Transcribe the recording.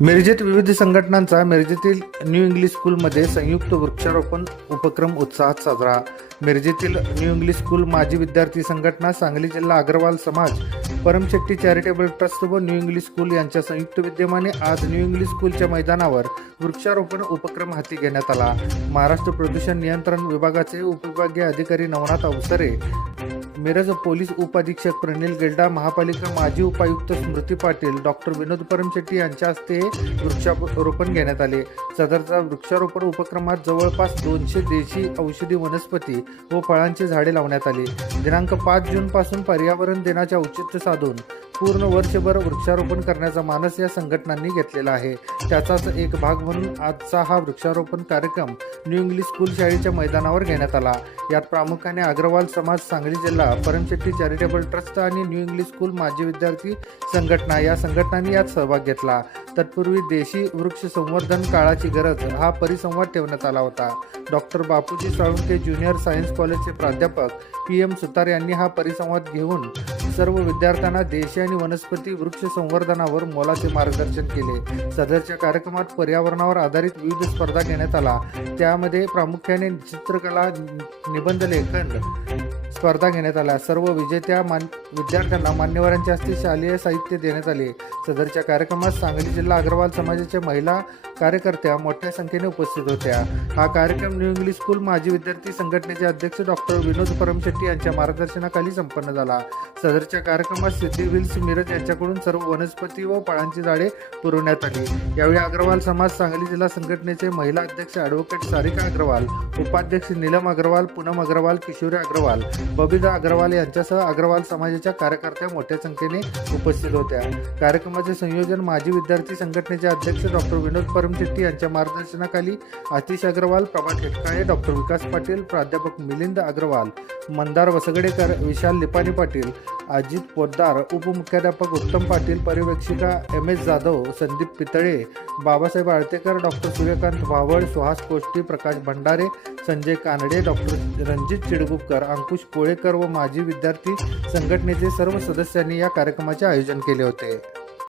मिरजेत विविध संघटनांचा मिरजेतील न्यू इंग्लिश स्कूलमध्ये संयुक्त वृक्षारोपण उपक्रम उत्साहात साजरा. मिरजेतील न्यू इंग्लिश स्कूल माजी विद्यार्थी संघटना सांगली जिल्हा अग्रवाल समाज परमशेट्टी चॅरिटेबल ट्रस्ट व न्यू इंग्लिश स्कूल यांच्या संयुक्त विद्यमाने आज न्यू इंग्लिश स्कूलच्या मैदानावर वृक्षारोपण उपक्रम हाती घेण्यात आला. महाराष्ट्र प्रदूषण नियंत्रण विभागाचे उपविभागीय अधिकारी नवनाथ अवसरे मिरज पोलीस उपअधीक्षक प्रणिल गेल्डा महापालिका माजी उपायुक्त स्मृती पाटील डॉक्टर विनोद परमशेट्टी यांच्या हस्ते हे वृक्षारोपण घेण्यात आले. सदरचा वृक्षारोपण उपक्रमात जवळपास दोनशे देशी औषधी वनस्पती व फळांची झाडे लावण्यात आली. दिनांक पाच जून पासून पर्यावरण दिनाचे औचित्य साधून पूर्ण वर्षभर वृक्षारोपण करण्याचा मानस या संघटनांनी घेतलेला आहे. त्याचाच एक भाग म्हणून आजचा हा वृक्षारोपण कार्यक्रम न्यू इंग्लिश स्कूल शाळेच्या मैदानावर घेण्यात आला. यात प्रामुख्याने अग्रवाल समाज सांगली जिल्हा परमशेट्टी चॅरिटेबल ट्रस्ट आणि न्यू इंग्लिश स्कूल माजी विद्यार्थी संघटना या संघटनांनी यात सहभाग घेतला. तत्पूर्वी देशी वृक्ष संवर्धन काळाची गरज हा परिसंवाद ठेवण्यात आला होता. Doctor Bapuji Salunke junior science कॉलेजचे प्राध्यापक पी एम सुतार यांनी हा परिसंवाद घेऊन सर्व विद्यार्थ्यांना देशी आणि वनस्पती वृक्ष संवर्धनावर मोलाचे मार्गदर्शन केले. सदरच्या कार्यक्रमात पर्यावरणावर आधारित विविध स्पर्धा घेण्यात आला. त्यामध्ये प्रामुख्याने चित्रकला निबंध लेखन स्पर्धा घेण्यात आल्या. सर्व विजेत्या मान विद्यार्थ्यांना मान्यवरांच्या हस्ते शालेय साहित्य देण्यात आले. सदरच्या कार्यक्रमात सांगली जिल्हा अग्रवाल समाजाच्या महिला कार्यकर्त्या मोठ्या संख्येने उपस्थित होत्या. हा कार्यक्रम न्यू इंग्लिश स्कूल माजी विद्यार्थी संघटनेचे अध्यक्ष डॉक्टर विनोद परमशेट्टी यांच्या मार्गदर्शनाखाली संपन्न झाला. सदरच्या कार्यक्रमात सिद्धी विल्स मिरज यांच्याकडून सर्व वनस्पती व फळांची झाडे पुरवण्यात आली. यावेळी अग्रवाल समाज सांगली जिल्हा संघटनेचे महिला अध्यक्ष ॲडव्होकेट सारिका अग्रवाल उपाध्यक्ष नीलम अग्रवाल पूनम अग्रवाल किशोरी अग्रवाल बबिता अग्रवाल यांच्यासह अग्रवाल समाजाच्या कार्यकर्त्या मोठ्या संख्येने उपस्थित होत्या. कार्यक्रमाचे संयोजन माजी विद्यार्थी संघटनेचे अध्यक्ष डॉक्टर विनोद परमशेट्टी यांच्या मार्गदर्शनाखाली आतिश अग्रवाल प्रभा ठेटकाळे डॉक्टर विकास पाटील प्राध्यापक मिलिंद अग्रवाल मंदार वसगडेकर विशाल लिपाणी पाटील अजित पोद्दार उपमुख्याध्यापक Uttam Patil पर्यवेक्षिका M S Jadhav Sandeep Pitale Babasaheb Altekar doctor Suryakant Bhaval Suhas Koshti Prakash Bhandare Sanjay Kanade doctor Ranjit Chidgupkar Ankush Kolekar व माजी विद्यार्थी संघटनेचे सर्व सदस्यांनी या कार्यक्रमाचे आयोजन केले होते.